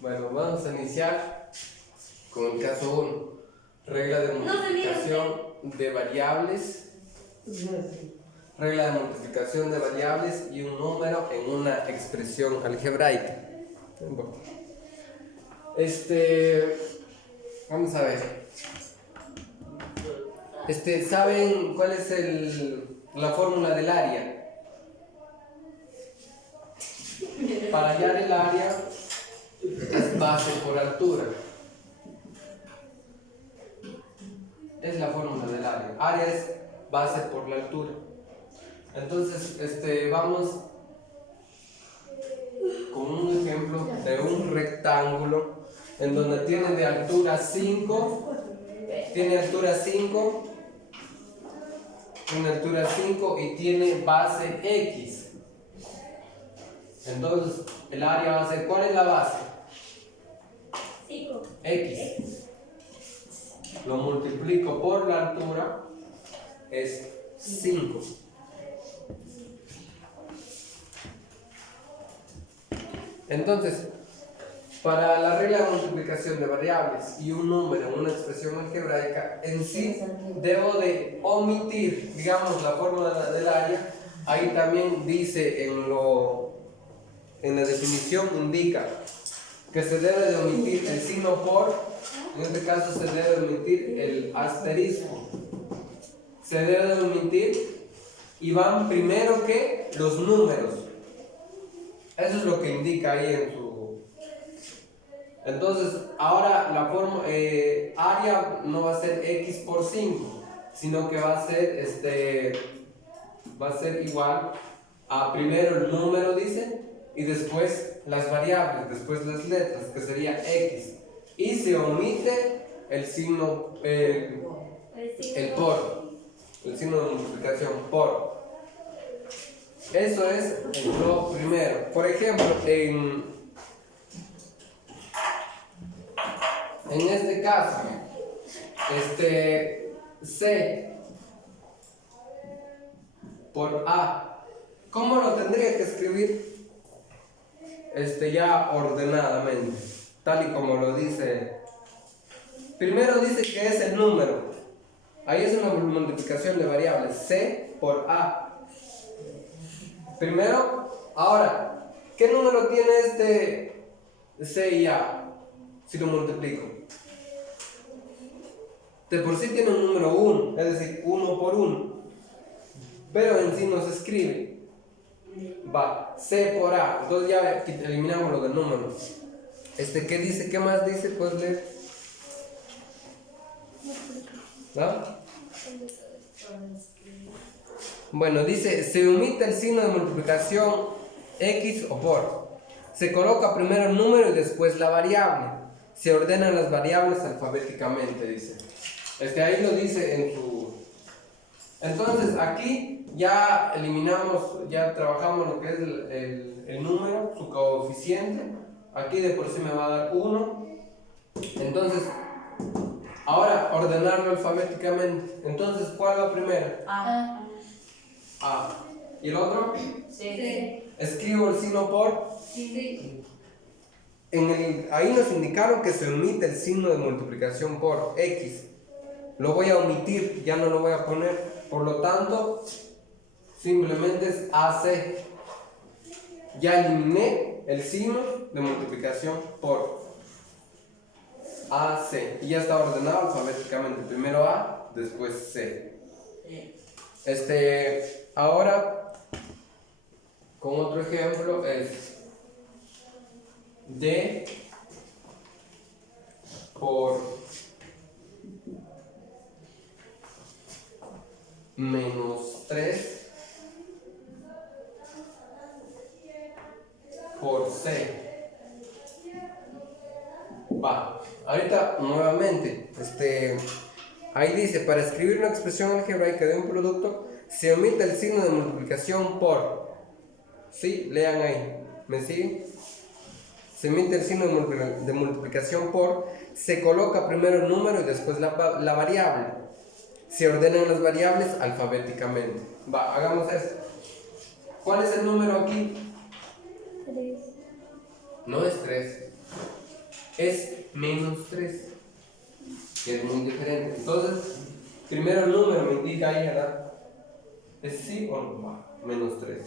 Bueno, vamos a iniciar con el caso 1. Regla de multiplicación de variables. Regla de multiplicación de variables y un número en una expresión algebraica. Vamos a ver. ¿Saben cuál es la fórmula del área? Para hallar el área es base por altura. Es la fórmula del área. Área es base por la altura. Entonces, vamos con un ejemplo de un rectángulo en donde tiene de altura 5. Tiene altura 5. Tiene altura 5 y tiene base X. Entonces, el área va a ser, ¿cuál es la base? 5. X. Lo multiplico por la altura, es 5. Entonces, para la regla de multiplicación de variables y un número en una expresión algebraica, en sí debo de omitir, digamos, la fórmula del área. Ahí también dice en la definición indica que se debe de omitir el signo por, en este caso se debe de omitir el asterisco. Se debe de omitir y van primero que los números. Eso es lo que indica ahí en su... Entonces, ahora la forma área no va a ser x por 5, sino que va a ser igual a primero el número, dice, y después las variables, después las letras, que sería x. Y se omite el signo, el por, el signo de multiplicación por. Eso es lo primero. Por ejemplo, en este caso, C por A, ¿cómo lo tendría que escribir? Ya ordenadamente, tal y como lo dice. Primero dice que es el número. Ahí es una multiplicación de variables. C por A. Primero, ahora, ¿qué número tiene C y A? Si lo multiplico. De por sí tiene un número 1, es decir, 1 por 1. Pero en sí no se escribe. Va, C por A. Entonces ya eliminamos lo del número. ¿Qué dice? ¿Qué más dice? ¿Puedes leer? ¿No? Bueno, dice, se omite el signo de multiplicación X o por. Se coloca primero el número y después la variable. Se ordenan las variables alfabéticamente, dice. Ahí lo dice en su... Entonces, aquí ya eliminamos, ya trabajamos lo que es el número, su coeficiente. Aquí de por sí me va a dar 1. Entonces, ahora ordenarlo alfabéticamente. Entonces, ¿cuál va primero? A. A. ¿Y el otro? Sí. Escribo el signo por. Sí. Ahí nos indicaron que se omite el signo de multiplicación por X. Lo voy a omitir, ya no lo voy a poner. Por lo tanto, simplemente es AC. Ya eliminé el signo de multiplicación por AC. Y ya está ordenado alfabéticamente. Primero A, después C. Ahora, con otro ejemplo, es D por menos 3 por C. Va, ahorita nuevamente, ahí dice, para escribir una expresión algebraica de un producto, se omite el signo de multiplicación por. ¿Sí? Lean ahí. ¿Me siguen? Se omite el signo de multiplicación por, se coloca primero el número y después la variable. Se ordenan las variables alfabéticamente. Va, hagamos esto. ¿Cuál es el número aquí? 3. No es 3. es menos 3, que es muy diferente. Entonces, primero el número me indica ahí, ¿verdad? ¿Es sí o no? Va, menos 3.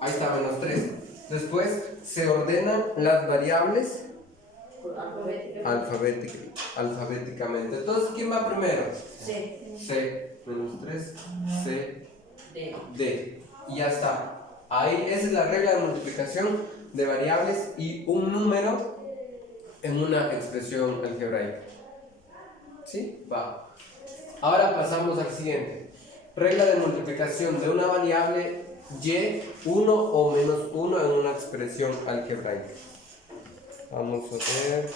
Ahí está, menos 3. Después se ordenan las variables alfabéticamente. Entonces, ¿quién va primero? C. C, menos 3, C, D. Y ya está. Ahí esa es la regla de multiplicación de variables y un número en una expresión algebraica. ¿Sí? Va. Ahora pasamos al siguiente. Regla de multiplicación de una variable y, 1 o menos 1 en una expresión algebraica. Vamos a ver.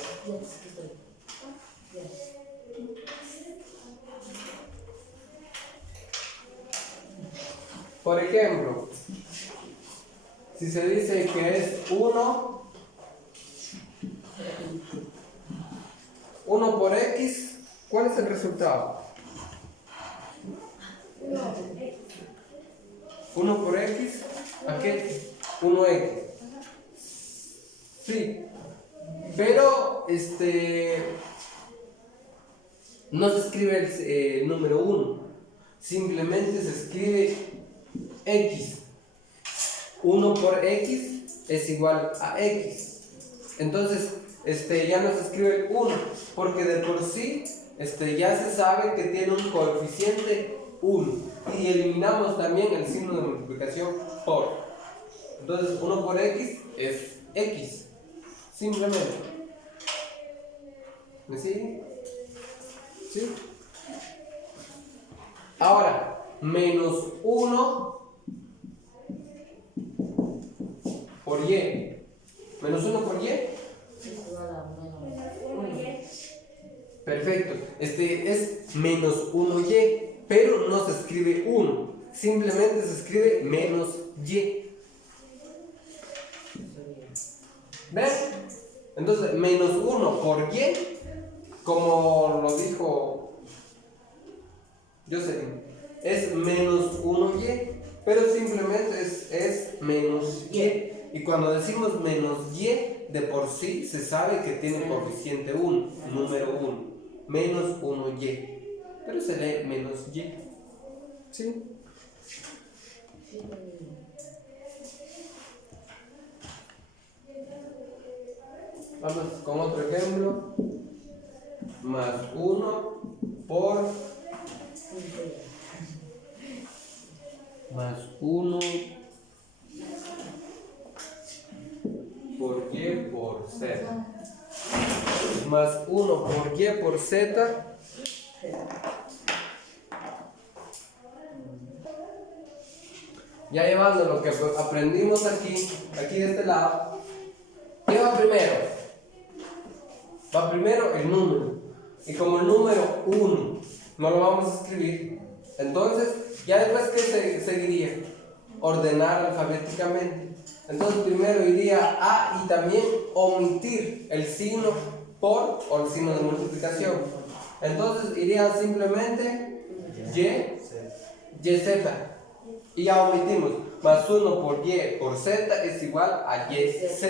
Por ejemplo, si se dice que es 1 por x, ¿cuál es el resultado? 1 por x, ¿a qué? 1x. Sí, pero no se escribe el número 1, simplemente se escribe x. 1 por x es igual a x. Entonces, ya no se escribe el 1, porque de por sí ya se sabe que tiene un coeficiente 1. Y eliminamos también el signo de multiplicación por. Entonces, 1 por x es x. Simplemente. ¿Me sigue? ¿Sí? Ahora, menos 1 por y. Menos 1 por y. Perfecto. Es menos 1y, pero no se escribe 1. Simplemente se escribe menos y. ¿Ven? Entonces, menos 1 por y, como lo dijo Jocelyn, es menos 1y, pero simplemente es menos y. Y cuando decimos menos y, de por sí se sabe que tiene coeficiente 1, número 1, menos 1y, pero se lee menos y. ¿Sí? Vamos con otro ejemplo. Más 1 por más 1 por y por z. Más 1 por y por z. Ya llevando lo que aprendimos aquí de este lado, ¿qué va primero? Va primero el número. Y como el número 1 no lo vamos a escribir, entonces, ya después, ¿qué seguiría? Ordenar alfabéticamente. Entonces, primero iría a y también omitir el signo por o el signo de multiplicación. Entonces, iría simplemente YZ. Y ya omitimos. Más 1 por Y por Z es igual a YZ.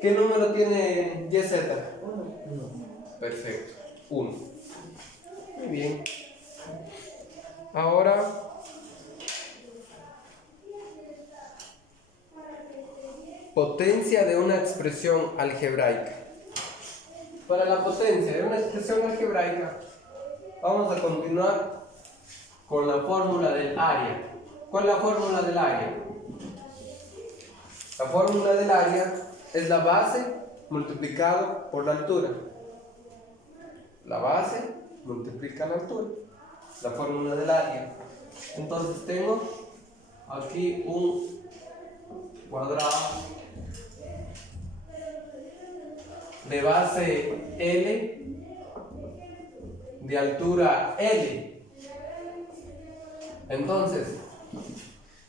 ¿Qué número tiene YZ? 1. Perfecto. 1. Muy bien. Ahora, potencia de una expresión algebraica. Para la potencia de una expresión algebraica, vamos a continuar con la fórmula del área. ¿Cuál es la fórmula del área? La fórmula del área es la base multiplicado por la altura. La base multiplica la altura. La fórmula del área. Entonces tengo aquí un cuadrado de base L, de altura L. Entonces,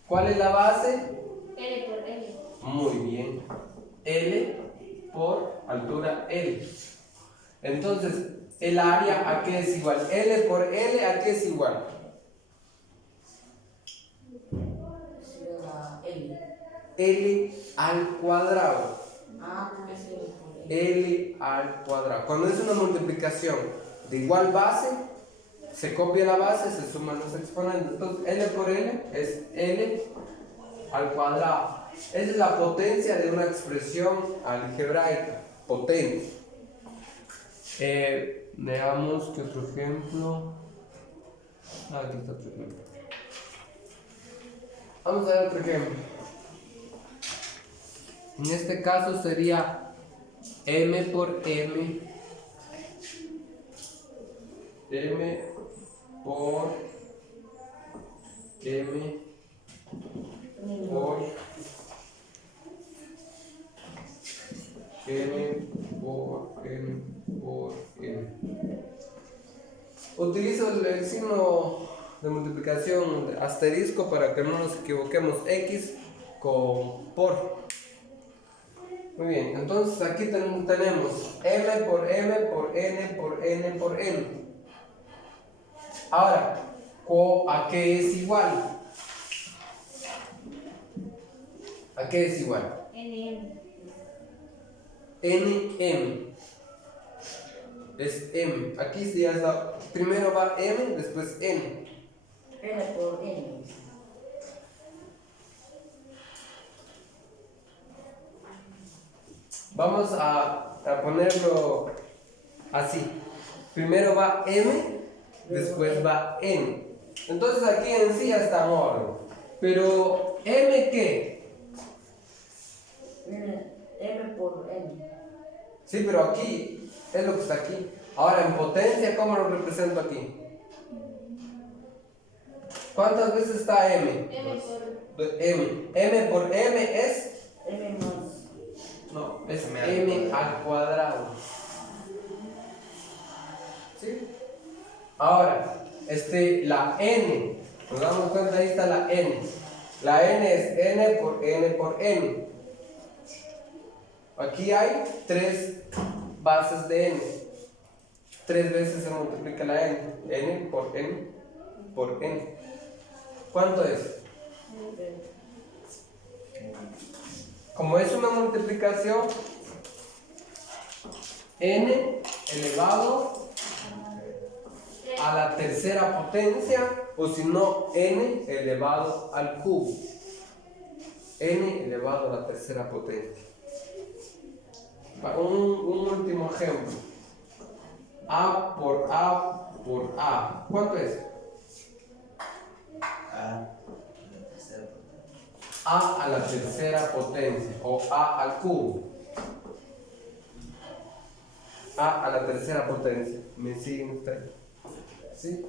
¿cuál es la base? L por L. Muy bien. L por altura L. Entonces, el área ¿a qué es igual? L por L ¿a qué es igual? L. L al cuadrado. Ah, pues sí. L al cuadrado. Cuando es una multiplicación de igual base, se copia la base, se suman los exponentes. Entonces, L por L es L al cuadrado. Esa es la potencia de una expresión algebraica. Potente. Veamos qué otro ejemplo. Aquí está otro ejemplo. Vamos a ver otro ejemplo. En este caso sería M por M. M por M por M por M por M. Utilizo el signo de multiplicación de asterisco para que no nos equivoquemos. X con por. Muy bien, entonces aquí tenemos M por M por N por N por N. Ahora, ¿a qué es igual? ¿A qué es igual? NM. NM. Es M. Aquí sí ya está. Primero va M, después N. N por N. Vamos a ponerlo así. Primero va M, después va N. Entonces aquí en sí ya está en orden. Pero M ¿qué? M por N. Sí, pero aquí es lo que está aquí. Ahora en potencia, ¿cómo lo represento aquí? ¿Cuántas veces está M? M por M. M por M es... M más. No, es M al cuadrado. ¿Sí? Ahora, la N. Nos damos cuenta, ahí está la N. La N es N por N por N. Aquí hay 3 bases de N. 3 veces se multiplica la N. N por N por N. ¿Cuánto es? Como es una multiplicación, N elevado a la tercera potencia, o si no, N elevado al cubo. N elevado a la tercera potencia. Un último ejemplo. A por A por A. ¿Cuánto es? A la tercera potencia o A al cubo. A la tercera potencia. ¿Me siguen ustedes? ¿Sí?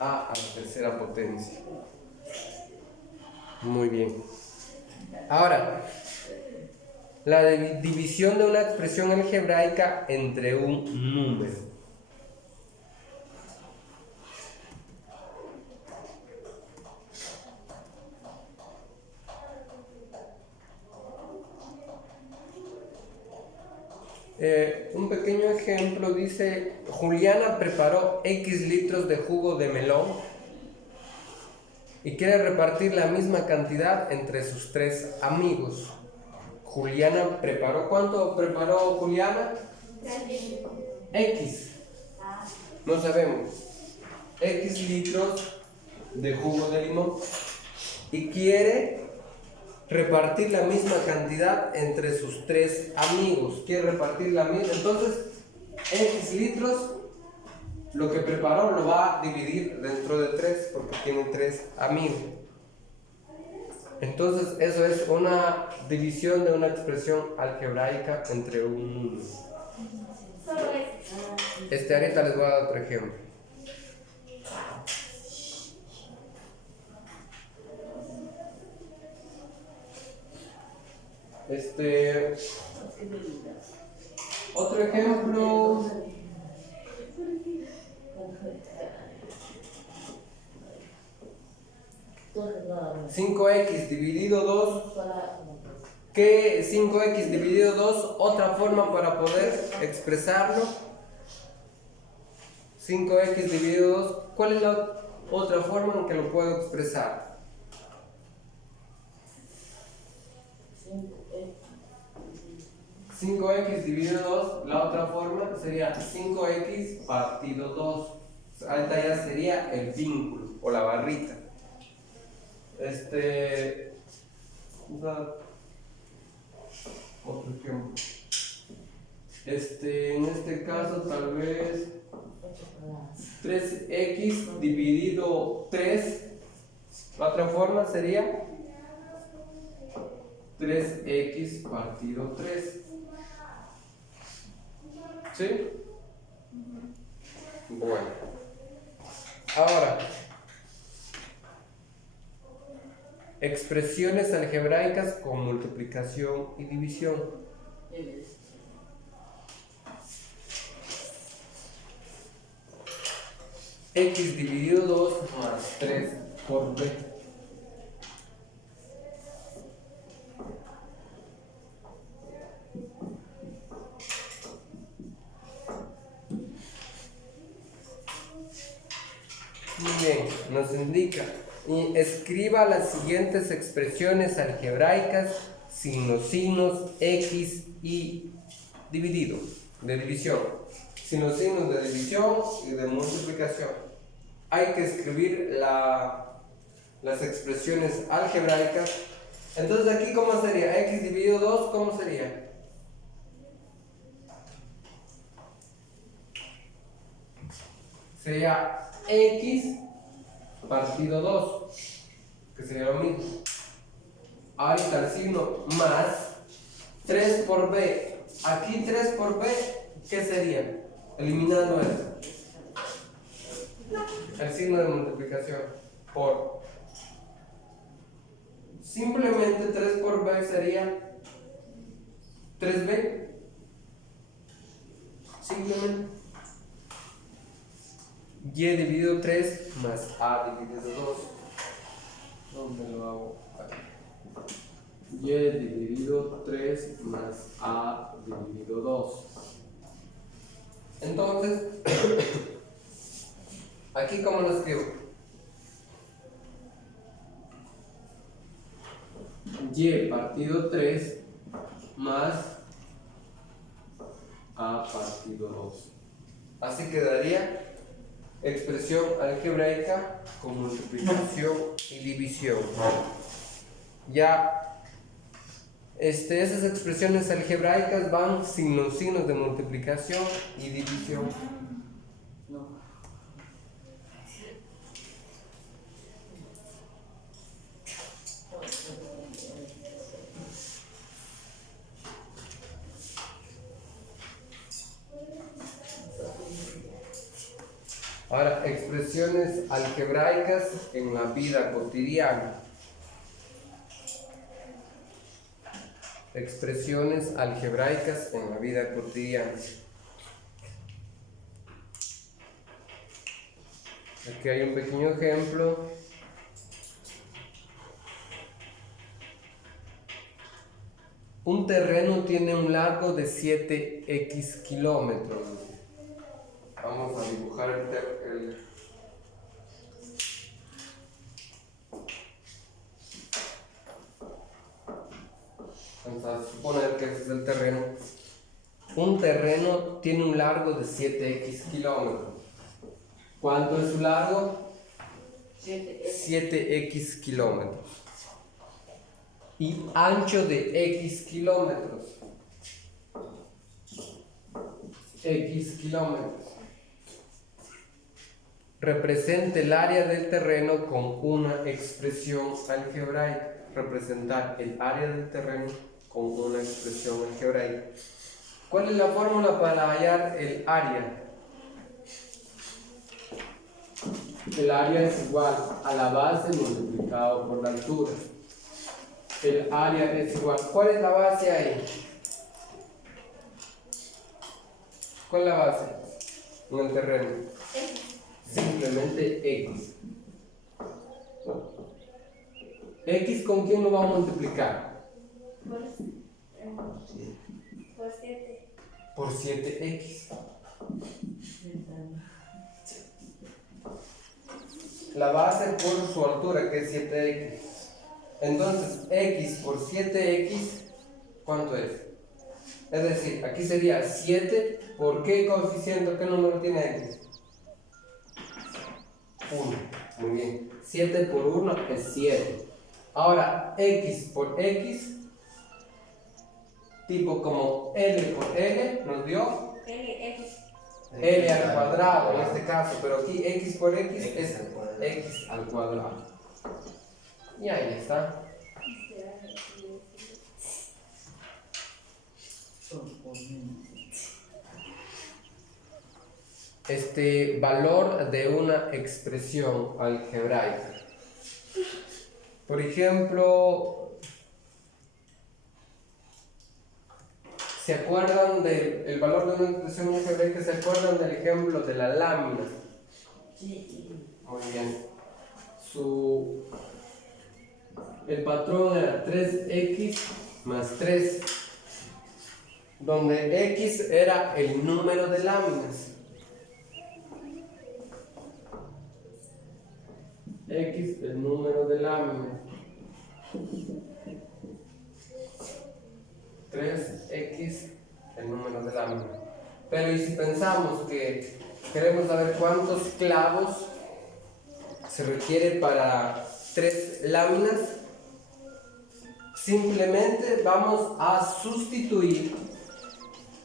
A la tercera potencia. Muy bien. Ahora, la división de una expresión algebraica entre un número. Un pequeño ejemplo dice: Juliana preparó X litros de jugo de melón y quiere repartir la misma cantidad entre sus 3 amigos. Juliana preparó, ¿cuánto preparó Juliana? X, no sabemos, X litros de jugo de limón y quiere repartir la misma cantidad entre sus 3 amigos. Quiere repartir la misma, entonces X litros, lo que preparó lo va a dividir dentro de 3 porque tiene 3 amigos. Entonces eso es una división de una expresión algebraica entre un número. solo es. Ahorita les voy a dar otro ejemplo. Otro ejemplo. 5x dividido 2. ¿Qué 5x dividido 2? Otra forma para poder expresarlo. 5x dividido 2. ¿Cuál es la otra forma en que lo puedo expresar? 5x 5x dividido 2, la otra forma sería 5x partido 2. Esta ya sería el vínculo o la barrita. Vamos a dar otro ejemplo. En este caso tal vez 3x dividido 3. La otra forma sería 3x partido 3. ¿Sí? Bueno. Ahora, expresiones algebraicas con multiplicación y división. X dividido 2 más 3 por b. Muy bien, nos indica, y escriba las siguientes expresiones algebraicas sin los signos X y dividido, de división, sin los signos de división y de multiplicación. Hay que escribir las expresiones algebraicas. Entonces aquí, ¿cómo sería? X dividido 2, ¿cómo sería? Sería X partido 2, que sería lo mismo. Ahí está el signo más 3 por b. Aquí 3 por b, ¿qué sería? Eliminando esto. El signo de multiplicación por. Simplemente 3 por b sería 3b. Simplemente. Y dividido 3 más a dividido 2. ¿Dónde lo hago? Aquí. Y dividido 3 más a dividido 2. Entonces, aquí ¿cómo lo escribo? Y partido 3 más a partido 2. Así quedaría expresión algebraica con multiplicación y división. Ya esas expresiones algebraicas van sin los signos de multiplicación y división. No. Ahora, expresiones algebraicas en la vida cotidiana. Expresiones algebraicas en la vida cotidiana. Aquí hay un pequeño ejemplo. Un terreno tiene un largo de 7x kilómetros. Vamos a dibujar el vamos a suponer que ese es el terreno. Un terreno tiene un largo de 7x kilómetros. ¿Cuánto es su largo? 7x kilómetros. Y ancho de x kilómetros. X kilómetros. Represente el área del terreno con una expresión algebraica. Representar el área del terreno con una expresión algebraica. ¿Cuál es la fórmula para hallar el área? El área es igual a la base multiplicado por la altura. El área es igual. ¿Cuál es la base ahí? ¿Cuál es la base en el terreno? Simplemente X. ¿X con quién lo vamos a multiplicar? Por 7. Por 7X. La base por su altura, que es 7X. Entonces, X por 7X, ¿cuánto es? Es decir, aquí sería 7 por qué coeficiente, qué número tiene x. 1. Muy bien. 7 por 1 es 7. Ahora, x por x, tipo como L por L, nos dio L al cuadrado en este caso, pero aquí x por x es x al cuadrado. Y ahí está. Este valor de una expresión algebraica. Por ejemplo, ¿se acuerdan del valor de una expresión algebraica? ¿Se acuerdan del ejemplo de la lámina? Sí. Muy bien. El patrón era 3x más 3, donde x era el número de láminas. X, el número de láminas. 3x, el número de láminas. Pero ¿y si pensamos que queremos saber cuántos clavos se requiere para 3 láminas? Simplemente vamos a sustituir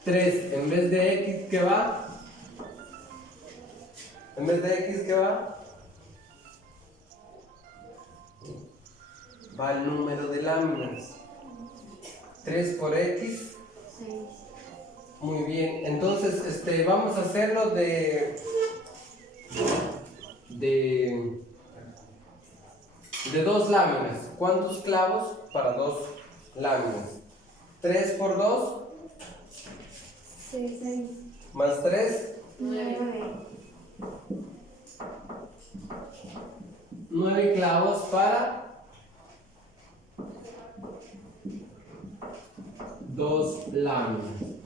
3 en vez de x, ¿qué va? En vez de x, ¿qué va? Va el número de láminas. 3 por x. 6. Muy bien. Entonces, vamos a hacerlo de 2 láminas. ¿Cuántos clavos para 2 láminas? 3 por 2 6. más 3, 9. 9 clavos para 2 láminas.